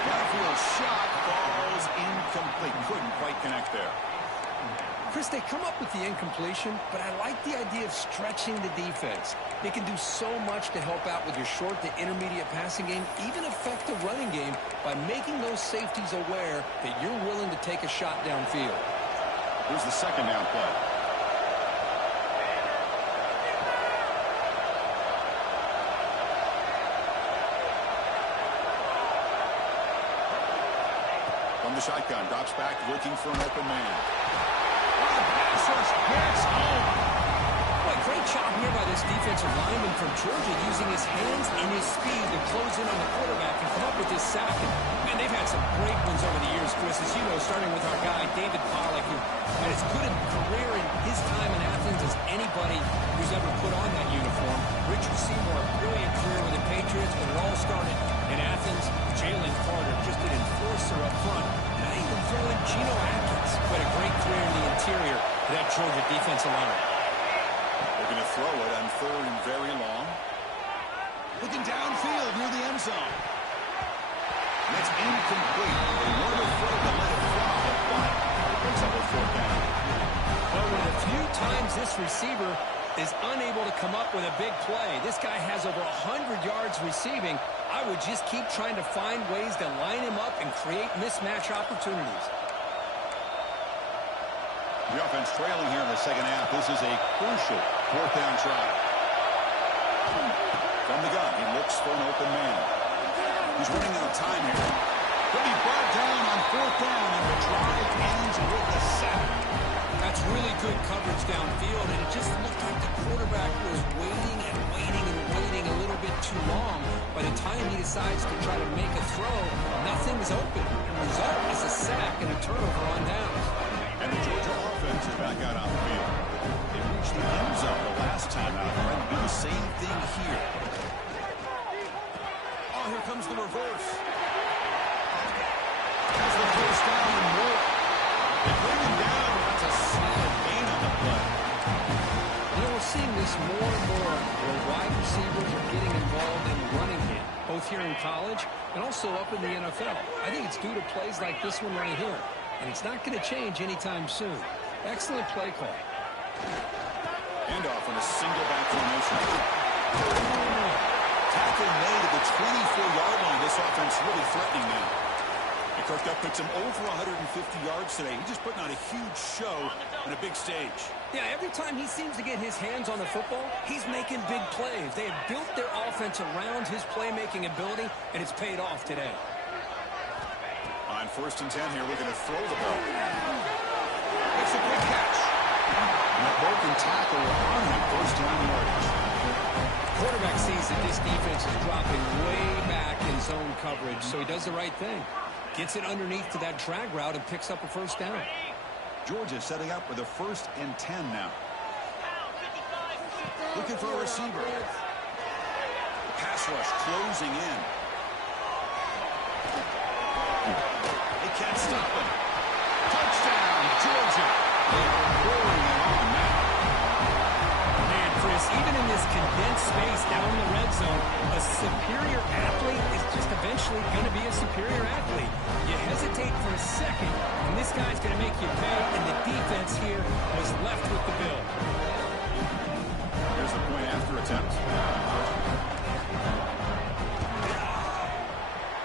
Downfield shot falls incomplete. Couldn't quite connect there. Chris, they come up with the incompletion, but I like the idea of stretching the defense. They can do so much to help out with your short to intermediate passing game, even affect the running game by making those safeties aware that you're willing to take a shot downfield. Here's the second down play. From the shotgun, drops back, looking for an open man. Boy, great job here by this defensive lineman from Georgia using his hands and his speed to close in on the quarterback and come up with this sack. And they've had some great ones over the years, Chris, as you know, starting with our guy, David Pollack, who had as good a career in his time in Athens as anybody who's ever put on that uniform. Richard Seymour, brilliant career with the Patriots, but it all started in Athens. Jalen Carter, just an enforcer up front. And I even throw in Geno Atkins, who had a great career in the interior of that Georgia defensive line. They're going to throw it on third and very long. Looking downfield near the end zone. That's incomplete. They weren't afraid to let it fly, but it brings up a 4th down. Well, one of the few times this receiver is unable to come up with a big play. This guy has over 100 yards receiving. I would just keep trying to find ways to line him up and create mismatch opportunities. The offense trailing here in the second half. This is a crucial 4th down try. From the gun, he looks for an open man. He's running out of time here. He'll be brought down on 4th down, and the drive ends with a sack. That's really good coverage downfield, and it just looked like the quarterback was waiting and waiting and waiting a little bit too long. By the time he decides to try to make a throw, nothing's open. The result is a sack and a turnover on downs. And the Georgia offense is back out on the field. They reached the end zone the last time out. They're going to do the same thing here. Oh, here comes the reverse. That's the first down and more. They bring him down. That's a solid gain on the play. You know, we're seeing this more and more where wide receivers are getting involved in running game, both here in college and also up in the NFL. I think it's due to plays like this one right here. And it's not going to change anytime soon. Excellent play call. Handoff in a single back formation. Tackle made at the 24-yard line. This offense really threatening now. And Coach Duck puts him over 150 yards today. He's just putting on a huge show on a big stage. Yeah, every time he seems to get his hands on the football, he's making big plays. They have built their offense around his playmaking ability, and it's paid off today. On 1st and 10 here, we're going to throw the ball. It's a quick catch. And a broken tackle on him. 1st down yardage. Quarterback sees that this defense is dropping way back in zone coverage, so he does the right thing. Gets it underneath to that drag route and picks up a 1st down. Georgia setting up with a 1st and 10 now. Looking for a receiver. Pass rush closing in. They can't stop him. Touchdown, Georgia. They are pouring it on now. Man, Chris, even in this condensed space down in the red zone, a superior athlete is just eventually going to be a superior athlete. You hesitate for a second, and this guy's going to make you pay, and the defense here was left with the bill. Here's the point after attempt.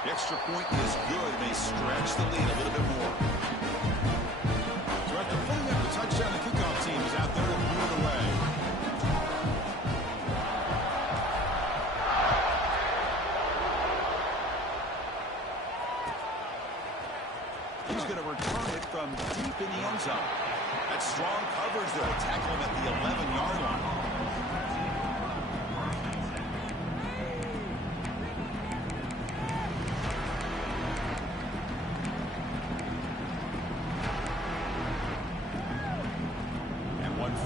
The extra point is good. They stretch the lead a little bit more. So after pulling up the touchdown, the kickoff team is out there to move it away. He's going to return it from deep in the end zone. That's strong coverage there. Tackle him at the 11-yard line.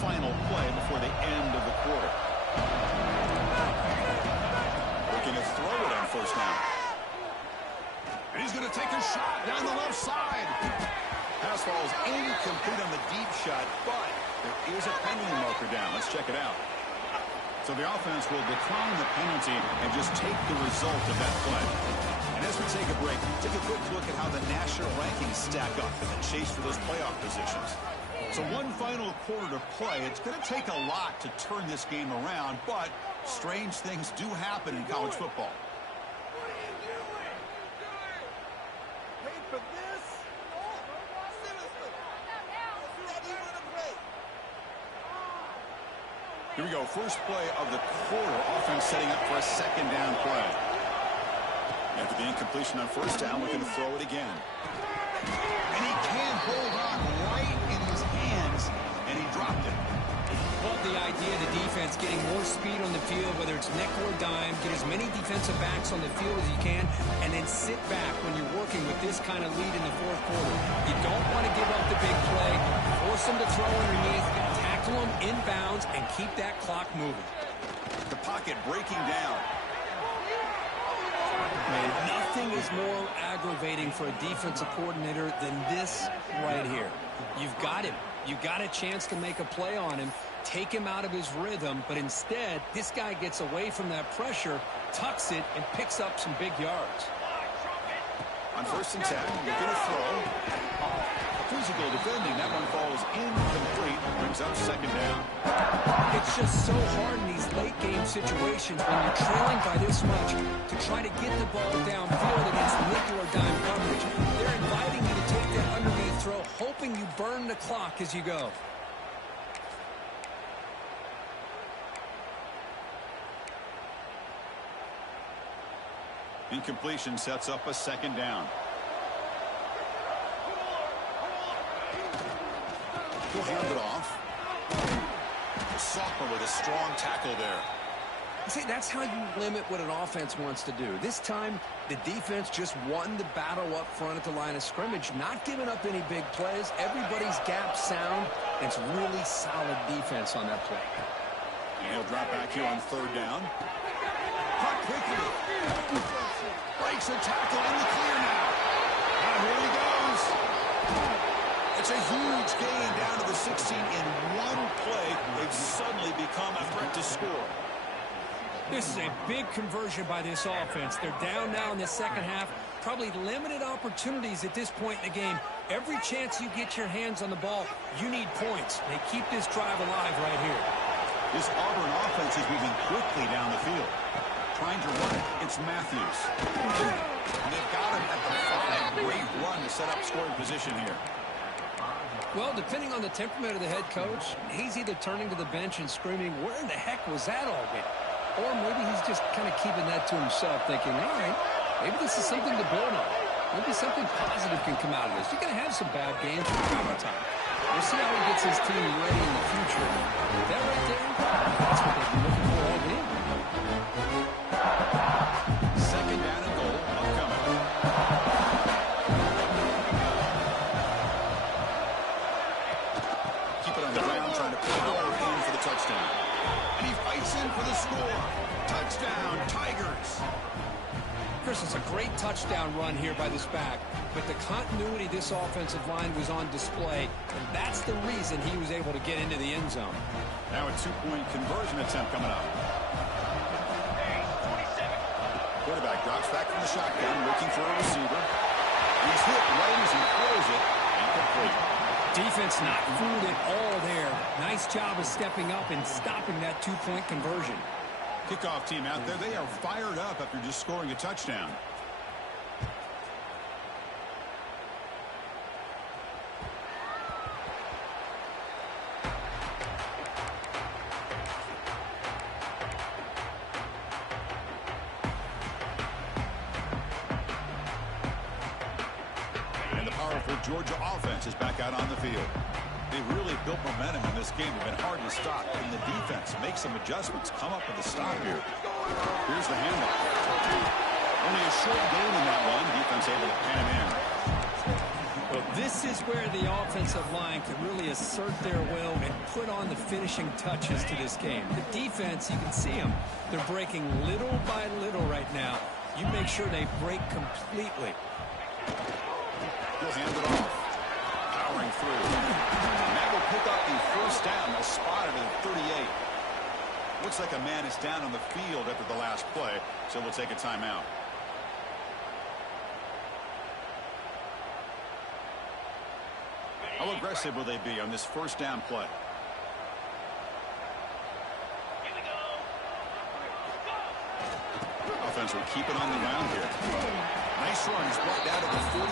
Final play before the end of the quarter. Looking to throw it on 1st down. And he's going to take a shot down the left side. Pass falls incomplete on the deep shot, but there is a penalty marker down. Let's check it out. So the offense will decline the penalty and just take the result of that play. And as we take a break, take a quick look at how the national rankings stack up in the chase for those playoff positions. So one final quarter to play. It's going to take a lot to turn this game around, but strange things do happen in college football. What are you doing? Paid for this? Seriously. It's not even a break. Here we go. First play of the quarter. Offense setting up for a 2nd down play. After the incompletion on 1st down, we're going to throw it again. And he can't hold on right in his hands, and he dropped it. Love the idea of the defense getting more speed on the field, whether it's nickel or dime, get as many defensive backs on the field as you can, and then sit back when you're working with this kind of lead in the 4th quarter. You don't want to give up the big play, force them to throw underneath, tackle them inbounds, and keep that clock moving. The pocket breaking down. Man, nothing is more aggravating for a defensive coordinator than this right here. You've got him. You've got a chance to make a play on him, take him out of his rhythm, but instead, this guy gets away from that pressure, tucks it, and picks up some big yards. On 1st and 10, you're going to throw. Physical defending. That one falls incomplete. Brings up 2nd down. It's just so hard in these late-game situations when you're trailing by this much to try to get the ball downfield against nickel or dime coverage. They're inviting you to take that underneath throw, hoping you burn the clock as you go. Incompletion sets up a 2nd down. He'll hand it off. Sophomore with a strong tackle there. See, that's how you limit what an offense wants to do. This time, the defense just won the battle up front at the line of scrimmage, not giving up any big plays. Everybody's gap sound. It's really solid defense on that play. And he'll drop back here on 3rd down. Caught quickly. Breaks a tackle in the clear now. And here he goes. It's a huge gain down to the 16 in one play. They've suddenly become a threat to score. This is a big conversion by this offense. They're down now in the 2nd half. Probably limited opportunities at this point in the game. Every chance you get your hands on the ball, you need points. They keep this drive alive right here. This Auburn offense is moving quickly down the field. Trying to run it, it's Matthews. And they've got him at the 5. Great run to set up scoring position here. Well, depending on the temperament of the head coach, he's either turning to the bench and screaming, where in the heck was that all been? Or maybe he's just kind of keeping that to himself, thinking, all right, maybe this is something to build on. Maybe something positive can come out of this. You're going to have some bad games from time to time. We'll see how he gets his team ready in the future. That right there, that's what they've been looking for all game. 2nd down and goal upcoming. Keep it on the ground, trying to power in for the touchdown. And he fights in for the score. Touchdown, Tigers. Chris, it's a great touchdown run here by this back, but the continuity of this offensive line was on display, and that's the reason he was able to get into the end zone. Now a 2-point conversion attempt coming up. Quarterback drops back from the shotgun, looking for a receiver. He's hit right as he throws it, incomplete. Defense not fooled at all there. Nice job of stepping up and stopping that 2-point conversion. Kickoff team out there, they are fired up after just scoring a touchdown. And the powerful Georgia offense is back out on the field. They really built momentum in this game. They've been hard to stop. And the defense makes some adjustments. Come up with a stop here. Here's the handoff. Only a short gain in that one. Defense able to pan him in. Well, this is where the offensive line can really assert their will and put on the finishing touches to this game. The defense, you can see them. They're breaking little by little right now. You make sure they break completely. He'll hand it off. Powering through. And that will pick up the 1st down. They'll spot it at 38. Looks like a man is down on the field after the last play, so we'll take a timeout. How aggressive will they be on this 1st down play? Offense will keep it on the ground here. Nice run. He's brought down to the 44.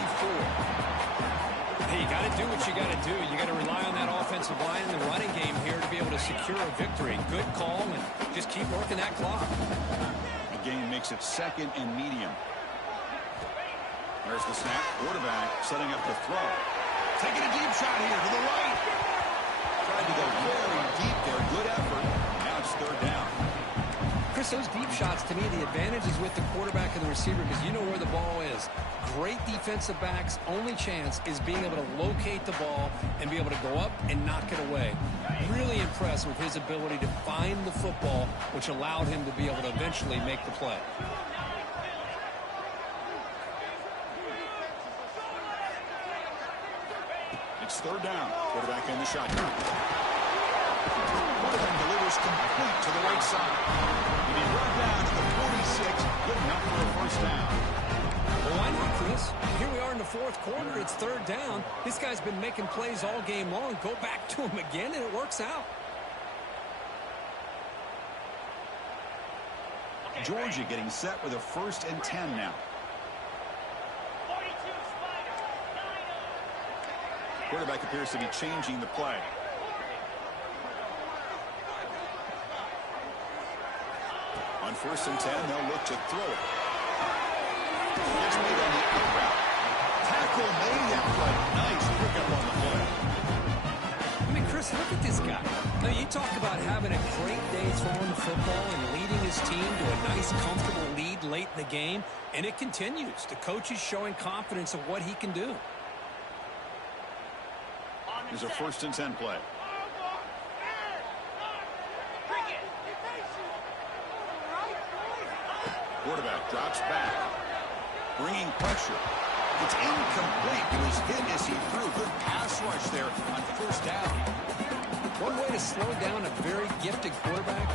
Hey, you got to do what you got to do. You got to rely on that offensive line in the running game here to be able to secure a victory. Good call, and just keep working that clock. The game makes it 2nd and medium. There's the snap. Quarterback setting up the throw. Taking a deep shot here to the right. Tried to go very deep there. Good effort. Now it's 3rd down. Chris, those deep shots, to me, the advantage is with the quarterback and the receiver because you know where the ball is. Great defensive backs, only chance is being able to locate the ball and be able to go up and knock it away. Really impressed with his ability to find the football, which allowed him to be able to eventually make the play. It's 3rd down. Quarterback in the shotgun. One of them delivers complete to the right side. He'll be brought down to the 46, good enough for a first down. Well, why not, Chris? Here we are in the fourth quarter. It's third down. This guy's been making plays all game long. Go back to him again, and it works out. Georgia getting set with a 1st and 10 now. Quarterback appears to be changing the play. On 1st and 10, they'll look to throw it. Gets made on the out route. Tackle made that play. Nice pickup on the play. I mean, Chris, look at this guy. Now, you talk about having a great day throwing the football and leading his team to a nice, comfortable lead late in the game, and it continues. The coach is showing confidence of what he can do. Here's a 1st and 10 play. Quarterback drops back, bringing pressure. It's incomplete. It was hit as he threw. Good pass rush there on 1st down. One way to slow down a very gifted quarterback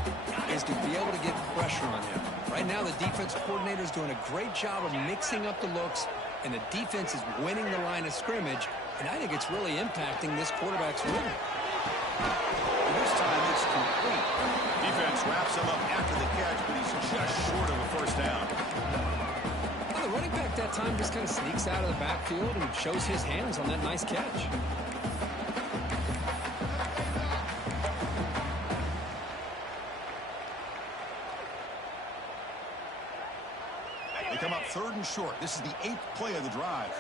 is to be able to get pressure on him. Right now, the defense coordinator is doing a great job of mixing up the looks, and the defense is winning the line of scrimmage, and I think it's really impacting this quarterback's rhythm. This time it's complete. Defense wraps him up after the catch, but he's just short of a first down. Well, the running back that time just kind of sneaks out of the backfield and shows his hands on that nice catch. They come up 3rd and short. This is the 8th play of the drive.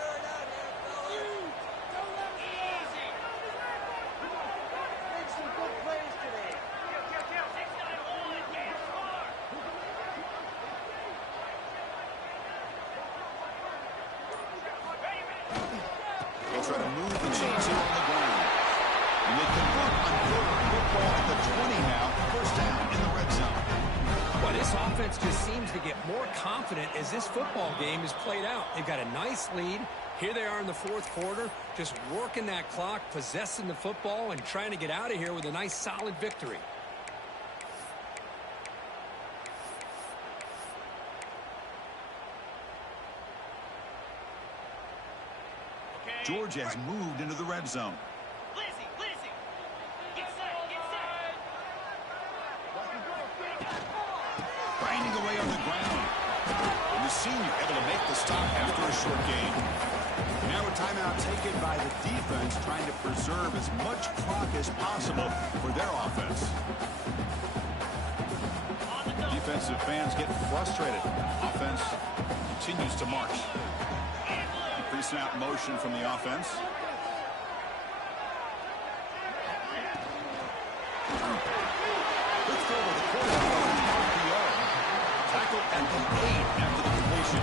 Try to move the chains here on the ground. And they convert on 3rd. Football at the 20 now. First down in the red zone. Well, this offense just seems to get more confident as this football game is played out. They've got a nice lead. Here they are in the 4th quarter, just working that clock, possessing the football, and trying to get out of here with a nice, solid victory. Georgia has moved into the red zone. Lizzie, get set. Grinding away on the ground. And the senior able to make the stop after a short gain. Now a timeout taken by the defense, trying to preserve as much clock as possible for their offense. Defensive fans get frustrated. Offense continues to march. Pre-snap motion from the offense. Good throw to the quarterback. Tackled at the 8 after the completion.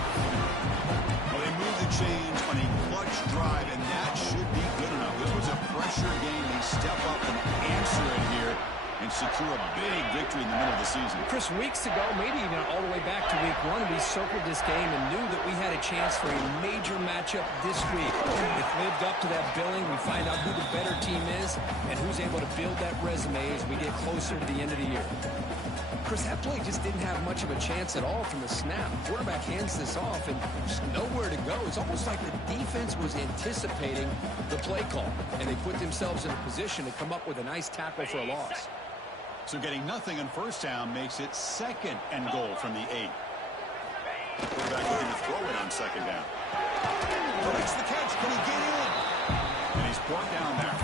Well, they move the chains on a clutch drive, and that should be good enough. This was a pressure game. They step up and answer it here and secure a big victory in the middle of the season. Chris, weeks ago, maybe even all the way back to week 1, we circled this game and knew that we had a chance for a major matchup this week. It lived up to that billing. We find out who the better team is and who's able to build that resume as we get closer to the end of the year. Chris, that play just didn't have much of a chance at all from the snap. Quarterback hands this off and just nowhere to go. It's almost like the defense was anticipating the play call, and they put themselves in a position to come up with a nice tackle for a loss. So getting nothing on first down makes it 2nd and goal from the 8. Quarterback looking to throw it on 2nd down. Makes the catch. Can he get in? And he's brought down there.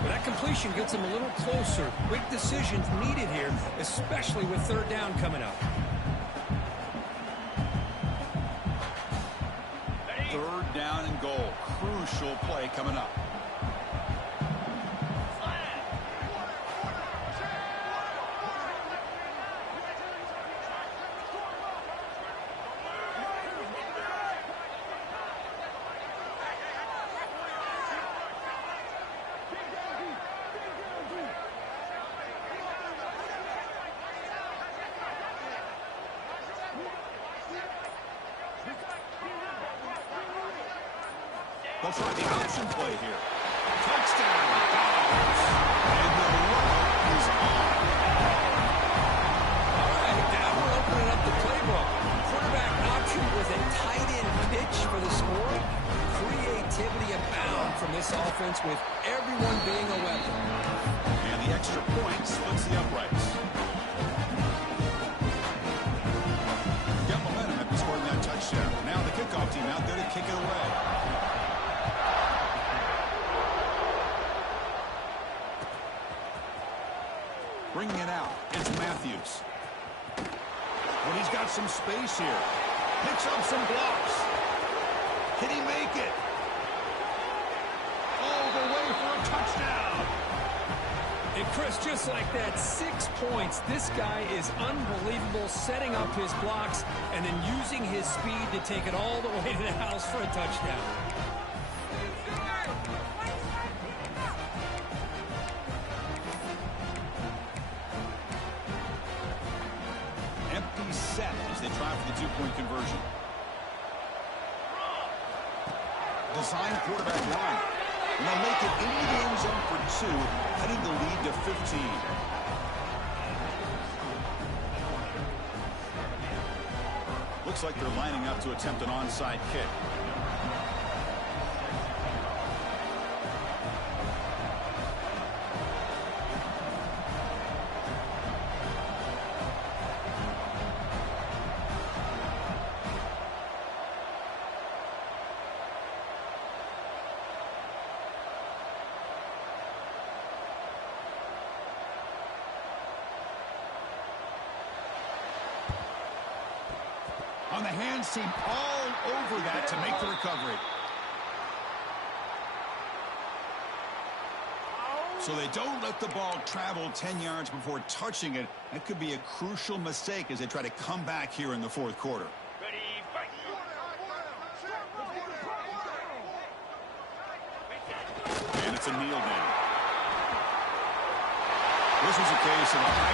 But that completion gets him a little closer. Quick decisions needed here, especially with 3rd down coming up. 3rd down and goal. Crucial play coming up. They'll try the option play here. Touchdown. And they'll offense with everyone being a weapon. And the extra point splits the uprights. Got momentum after scoring that touchdown. Now the kickoff team out there to kick it away. Bringing it out, it's Matthews. But he's got some space here. Picks up some blocks. Can he make it? All the way for a touchdown. And Chris, just like that, 6 points. This guy is unbelievable, setting up his blocks and then using his speed to take it all the way to the house for a touchdown. Empty set as they try for the two-point conversion. Design quarterback line. And they'll make it into the end zone for 2, heading the lead to 15. Looks like they're lining up to attempt an onside kick. On the hands team all over that to make the recovery. So they don't let the ball travel 10 yards before touching it. That could be a crucial mistake as they try to come back here in the fourth quarter. And it's a kneel down. This was a case of a higher